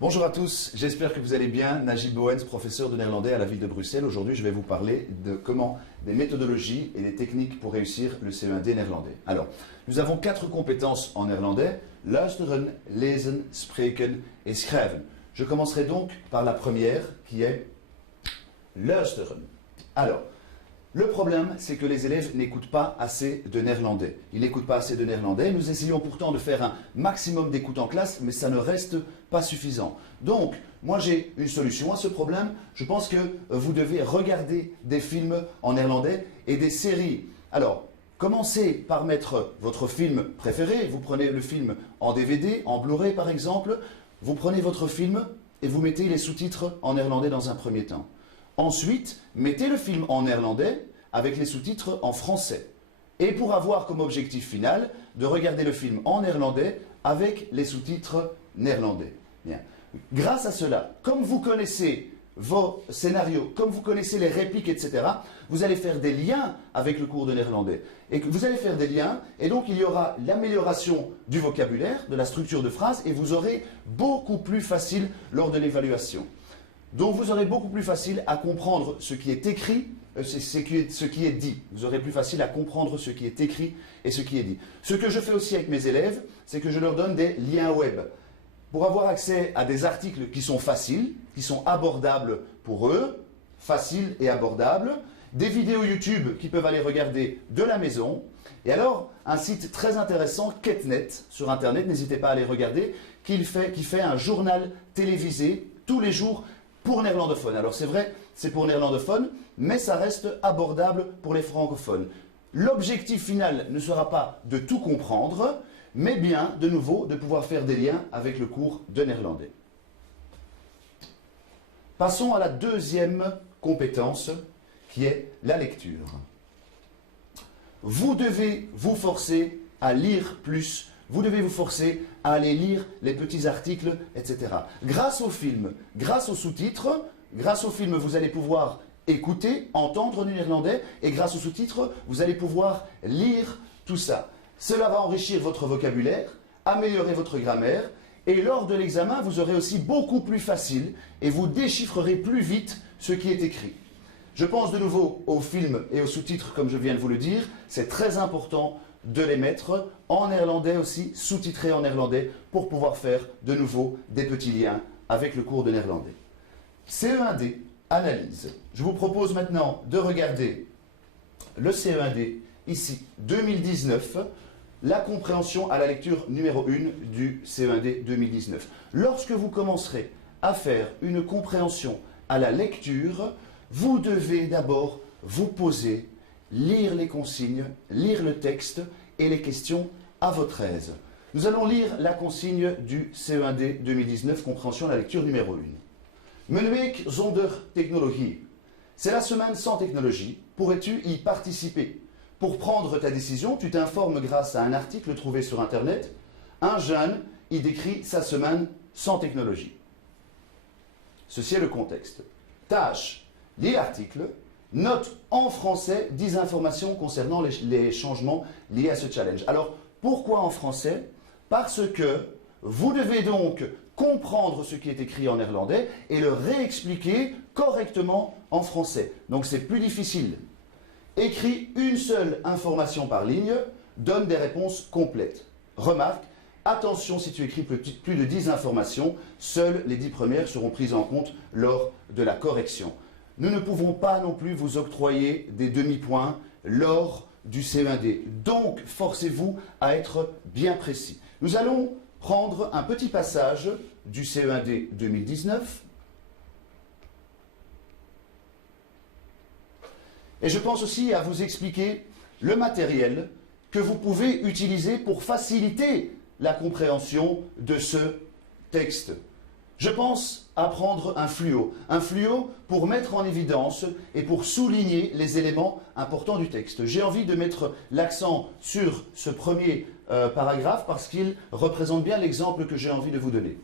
Bonjour à tous, j'espère que vous allez bien. Najib Bouens, professeur de néerlandais à la ville de Bruxelles. Aujourd'hui, je vais vous parler de comment des méthodologies et des techniques pour réussir le CE1D néerlandais. Alors, nous avons 4 compétences en néerlandais: luisteren, lezen, spreken et schrijven. Je commencerai donc par la première qui est luisteren. Alors, le problème, c'est que les élèves n'écoutent pas assez de néerlandais. Ils n'écoutent pas assez de néerlandais. Nous essayons pourtant de faire un maximum d'écoute en classe, mais ça ne reste pas suffisant. Donc, moi j'ai une solution à ce problème. Je pense que vous devez regarder des films en néerlandais et des séries. Alors, commencez par mettre votre film préféré. Vous prenez le film en DVD, en Blu-ray par exemple. Vous prenez votre film et vous mettez les sous-titres en néerlandais dans un premier temps. Ensuite, mettez le film en néerlandais avec les sous-titres en français. Et pour avoir comme objectif final de regarder le film en néerlandais avec les sous-titres néerlandais. Bien. Grâce à cela, comme vous connaissez vos scénarios, comme vous connaissez les répliques, etc., vous allez faire des liens avec le cours de néerlandais. Et vous allez faire des liens, et donc il y aura l'amélioration du vocabulaire, de la structure de phrase, et vous aurez beaucoup plus facile lors de l'évaluation. Donc vous aurez beaucoup plus facile à comprendre ce qui est écrit, ce qui est dit. Vous aurez plus facile à comprendre ce qui est écrit et ce qui est dit. Ce que je fais aussi avec mes élèves, c'est que je leur donne des liens web. Pour avoir accès à des articles qui sont faciles, qui sont abordables pour eux, faciles et abordables, des vidéos YouTube qui peuvent aller regarder de la maison, et alors un site très intéressant, Ketnet, sur Internet, n'hésitez pas à aller regarder, qui fait un journal télévisé tous les jours pour néerlandophones. Alors c'est vrai, c'est pour néerlandophones, mais ça reste abordable pour les francophones. L'objectif final ne sera pas de tout comprendre, mais bien, de nouveau, de pouvoir faire des liens avec le cours de néerlandais. Passons à la deuxième compétence, qui est la lecture. Vous devez vous forcer à lire plus. Vous devez vous forcer à aller lire les petits articles, etc. Grâce au film, grâce aux sous-titres, grâce au film, vous allez pouvoir écouter, entendre du néerlandais, et grâce aux sous-titres, vous allez pouvoir lire tout ça. Cela va enrichir votre vocabulaire, améliorer votre grammaire, et lors de l'examen, vous aurez aussi beaucoup plus facile, et vous déchiffrerez plus vite ce qui est écrit. Je pense de nouveau aux films et aux sous-titres, comme je viens de vous le dire. C'est très important de les mettre en néerlandais aussi, sous-titrés en néerlandais, pour pouvoir faire de nouveau des petits liens avec le cours de néerlandais. CE1D, analyse. Je vous propose maintenant de regarder le CE1D, ici, 2019, la compréhension à la lecture numéro 1 du CE1D 2019. Lorsque vous commencerez à faire une compréhension à la lecture, vous devez d'abord vous poser, lire les consignes, lire le texte et les questions à votre aise. Nous allons lire la consigne du CE1D 2019, compréhension à la lecture numéro 1. Mijn week zonder technologie. C'est la semaine sans technologie. Pourrais-tu y participer? Pour prendre ta décision, tu t'informes grâce à un article trouvé sur Internet. Un jeune y décrit sa semaine sans technologie. Ceci est le contexte. Tâche, lis l'article. Note en français 10 informations concernant les changements liés à ce challenge. Alors, pourquoi en français? Parce que vous devez donc comprendre ce qui est écrit en néerlandais et le réexpliquer correctement en français. Donc c'est plus difficile. Écris une seule information par ligne, donne des réponses complètes. Remarque, attention si tu écris plus de 10 informations, seules les 10 premières seront prises en compte lors de la correction. Nous ne pouvons pas non plus vous octroyer des demi-points lors du CE1D. Donc, forcez-vous à être bien précis. Nous allons prendre un petit passage du CE1D 2019. Et je pense aussi à vous expliquer le matériel que vous pouvez utiliser pour faciliter la compréhension de ce texte. Je pense à prendre un fluo pour mettre en évidence et pour souligner les éléments importants du texte. J'ai envie de mettre l'accent sur ce premier paragraphe parce qu'il représente bien l'exemple que j'ai envie de vous donner.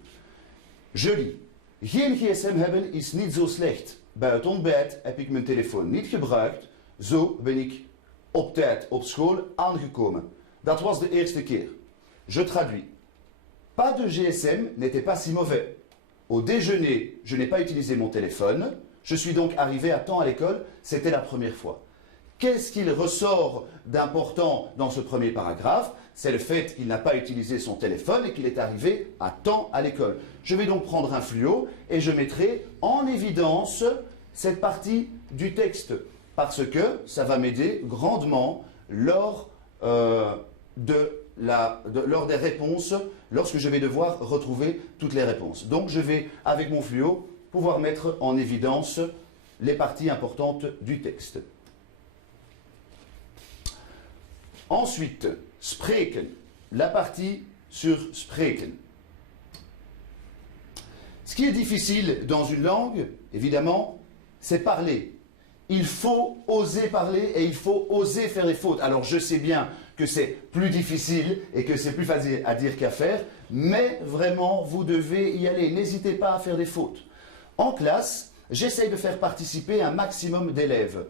Je lis. Geen gsm hebben is niet zo slecht. Bij het ontbijt heb ik mijn telefoon niet gebruikt. Zo ben ik op tijd op school aangekomen. Dat was de eerste keer. Je traduis. Pas de GSM n'était pas si mauvais. Au déjeuner, je n'ai pas utilisé mon téléphone. Je suis donc arrivé à temps à l'école. C'était la première fois. Qu'est-ce qu'il ressort d'important dans ce premier paragraphe? C'est le fait qu'il n'a pas utilisé son téléphone et qu'il est arrivé à temps à l'école. Je vais donc prendre un fluo et je mettrai en évidence cette partie du texte parce que ça va m'aider grandement lors lors des réponses, lorsque je vais devoir retrouver toutes les réponses. Donc je vais, avec mon fluo, pouvoir mettre en évidence les parties importantes du texte. Ensuite, spreken, la partie sur spreken. Ce qui est difficile dans une langue, évidemment, c'est parler. Il faut oser parler et il faut oser faire des fautes. Alors je sais bien que c'est plus difficile et que c'est plus facile à dire qu'à faire, mais vraiment, vous devez y aller. N'hésitez pas à faire des fautes. En classe, j'essaye de faire participer un maximum d'élèves.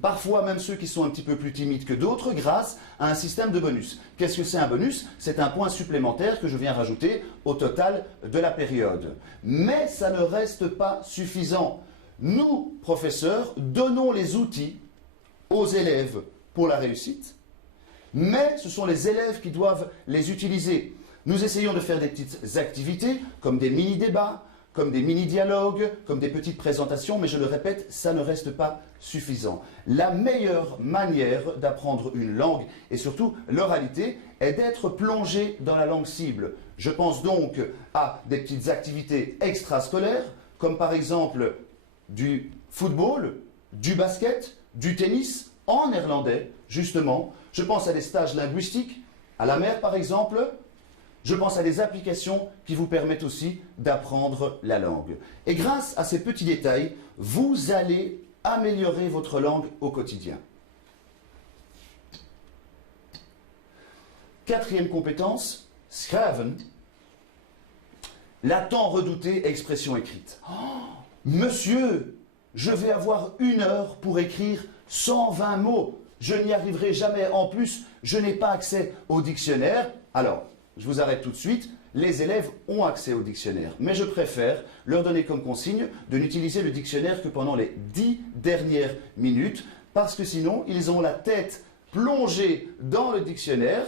Parfois même ceux qui sont un petit peu plus timides que d'autres, grâce à un système de bonus. Qu'est-ce que c'est un bonus? C'est un point supplémentaire que je viens rajouter au total de la période. Mais ça ne reste pas suffisant. Nous, professeurs, donnons les outils aux élèves pour la réussite, mais ce sont les élèves qui doivent les utiliser. Nous essayons de faire des petites activités, comme des mini-débats, comme des mini-dialogues, comme des petites présentations, mais je le répète, ça ne reste pas suffisant. La meilleure manière d'apprendre une langue, et surtout l'oralité, est d'être plongé dans la langue cible. Je pense donc à des petites activités extrascolaires, comme par exemple du football, du basket, du tennis, en néerlandais, justement. Je pense à des stages linguistiques, à la mer par exemple. Je pense à des applications qui vous permettent aussi d'apprendre la langue. Et grâce à ces petits détails, vous allez améliorer votre langue au quotidien. Quatrième compétence, schrijven, la tant redoutée expression écrite. Oh, monsieur, je vais avoir 1 heure pour écrire 120 mots. Je n'y arriverai jamais. En plus, je n'ai pas accès au dictionnaire. Alors, je vous arrête tout de suite. Les élèves ont accès au dictionnaire. Mais je préfère leur donner comme consigne de n'utiliser le dictionnaire que pendant les 10 dernières minutes. Parce que sinon, ils ont la tête plongée dans le dictionnaire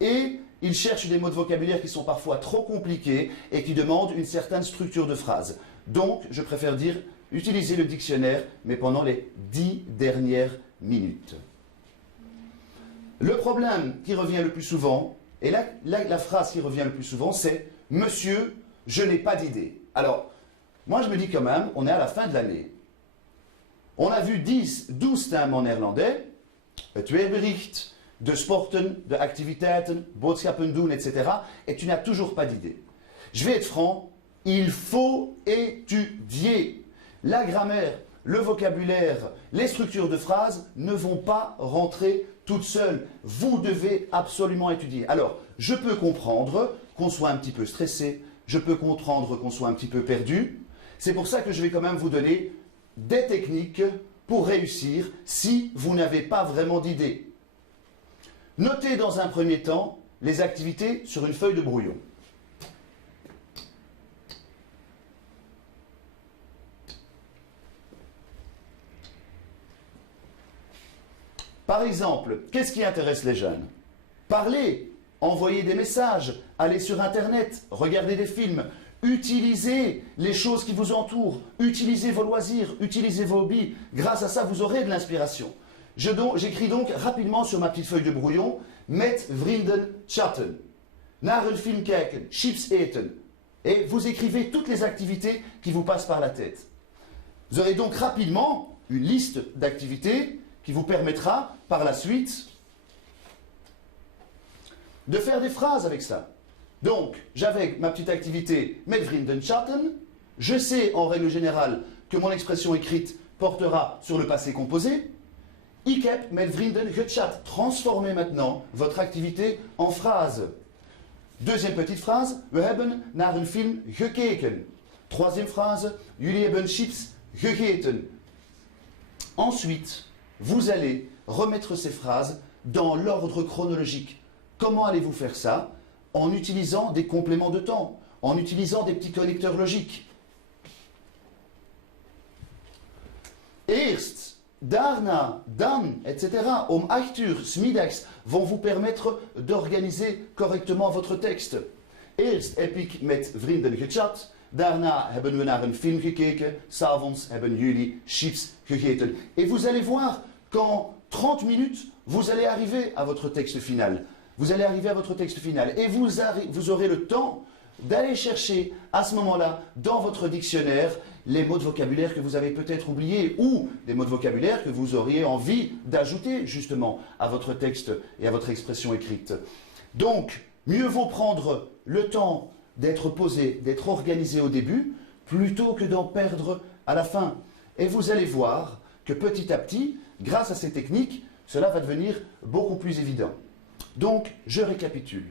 et ils cherchent des mots de vocabulaire qui sont parfois trop compliqués et qui demandent une certaine structure de phrase. Donc, je préfère dire, utilisez le dictionnaire, mais pendant les 10 dernières minutes. Le problème qui revient le plus souvent, et la phrase qui revient le plus souvent, c'est « Monsieur, je n'ai pas d'idée ». Alors, moi je me dis quand même, on est à la fin de l'année. On a vu 12 thèmes en néerlandais, het weerbericht, de sporten, de activiteiten, boodschappen doen, etc. Et tu n'as toujours pas d'idée. Je vais être franc, il faut étudier. La grammaire, le vocabulaire, les structures de phrases ne vont pas rentrer toutes seules. Vous devez absolument étudier. Alors, je peux comprendre qu'on soit un petit peu stressé, je peux comprendre qu'on soit un petit peu perdu. C'est pour ça que je vais quand même vous donner des techniques pour réussir si vous n'avez pas vraiment d'idée. Notez dans un premier temps les activités sur une feuille de brouillon. Par exemple, qu'est-ce qui intéresse les jeunes? Parler, envoyer des messages, aller sur Internet, regarder des films, utilisez les choses qui vous entourent, utilisez vos loisirs, utilisez vos hobbies. Grâce à ça, vous aurez de l'inspiration. J'écris donc rapidement sur ma petite feuille de brouillon « Met vrienden chatten »,« Naar een film kijken »,« chips eten ». Et vous écrivez toutes les activités qui vous passent par la tête. Vous aurez donc rapidement une liste d'activités qui vous permettra par la suite de faire des phrases avec ça. Donc, j'avais ma petite activité « Met vrienden chatten ». Je sais en règle générale que mon expression écrite portera sur le passé composé. Ik heb met vrienden gechat. Transformez maintenant votre activité en phrase. Deuxième petite phrase. We hebben naar een film gekeken. Troisième phrase. Jullie hebben chips gegeten. Ensuite, vous allez remettre ces phrases dans l'ordre chronologique. Comment allez-vous faire ça? En utilisant des compléments de temps. en utilisant des petits connecteurs logiques. Eerst, daarna, dan, etc. Om 8 uur, 's middags, vont vous permettre d'organiser correctement votre texte. Eerst heb ik met vrienden gechat. Daarna hebben we naar een film gekeken. 's Avonds hebben jullie chips gegeten. Et vous allez voir qu'en 30 minutes, vous allez arriver à votre texte final. Vous allez arriver à votre texte final. Et vous aurez le temps d'aller chercher à ce moment-là, dans votre dictionnaire, les mots de vocabulaire que vous avez peut-être oubliés ou des mots de vocabulaire que vous auriez envie d'ajouter justement à votre texte et à votre expression écrite. Donc, mieux vaut prendre le temps d'être posé, d'être organisé au début, plutôt que d'en perdre à la fin. Et vous allez voir que petit à petit, grâce à ces techniques, cela va devenir beaucoup plus évident. Donc, je récapitule.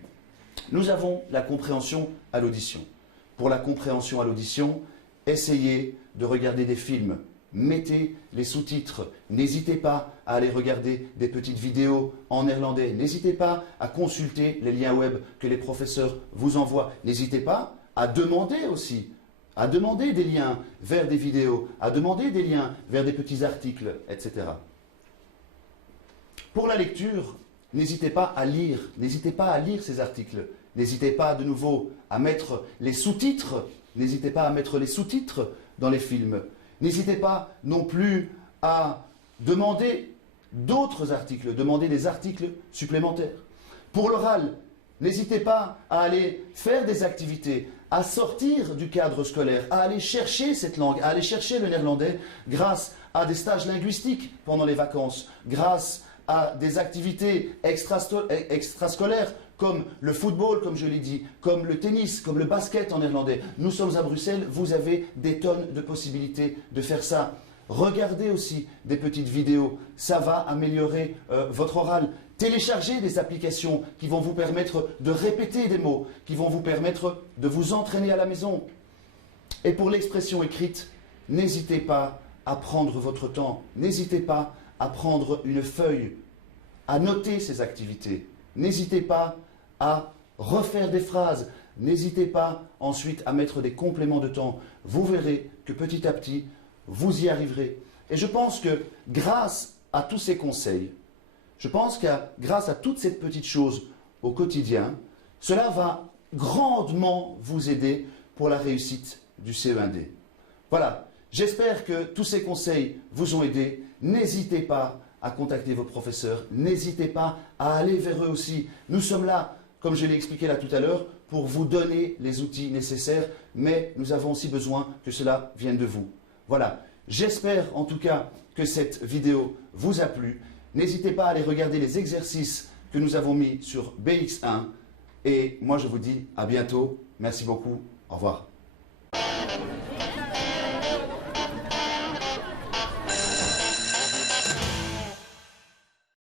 Nous avons la compréhension à l'audition. Pour la compréhension à l'audition, essayez de regarder des films, mettez les sous-titres, n'hésitez pas à aller regarder des petites vidéos en néerlandais, n'hésitez pas à consulter les liens web que les professeurs vous envoient, n'hésitez pas à demander aussi, à demander des liens vers des vidéos, à demander des liens vers des petits articles, etc. Pour la lecture, n'hésitez pas à lire ces articles, n'hésitez pas de nouveau à mettre les sous-titres, n'hésitez pas à mettre les sous-titres dans les films. N'hésitez pas non plus à demander d'autres articles, demander des articles supplémentaires. Pour l'oral, n'hésitez pas à aller faire des activités, à sortir du cadre scolaire, à aller chercher cette langue, à aller chercher le néerlandais grâce à des stages linguistiques pendant les vacances, grâce à des activités extrascolaires comme le football, comme je l'ai dit, comme le tennis, comme le basket en néerlandais. Nous sommes à Bruxelles, vous avez des tonnes de possibilités de faire ça. Regardez aussi des petites vidéos, ça va améliorer votre oral. Téléchargez des applications qui vont vous permettre de répéter des mots, qui vont vous permettre de vous entraîner à la maison. Et pour l'expression écrite, n'hésitez pas à prendre votre temps, n'hésitez pas à prendre une feuille, à noter ces activités. N'hésitez pas à refaire des phrases. N'hésitez pas ensuite à mettre des compléments de temps. Vous verrez que petit à petit, vous y arriverez. Et je pense que grâce à tous ces conseils, je pense que grâce à toutes ces petites choses au quotidien, cela va grandement vous aider pour la réussite du CE1D. Voilà, j'espère que tous ces conseils vous ont aidé. N'hésitez pas à contacter vos professeurs, n'hésitez pas à aller vers eux aussi. Nous sommes là, comme je l'ai expliqué là tout à l'heure, pour vous donner les outils nécessaires, mais nous avons aussi besoin que cela vienne de vous. Voilà, j'espère en tout cas que cette vidéo vous a plu. N'hésitez pas à aller regarder les exercices que nous avons mis sur BX1. Et moi je vous dis à bientôt. Merci beaucoup. Au revoir.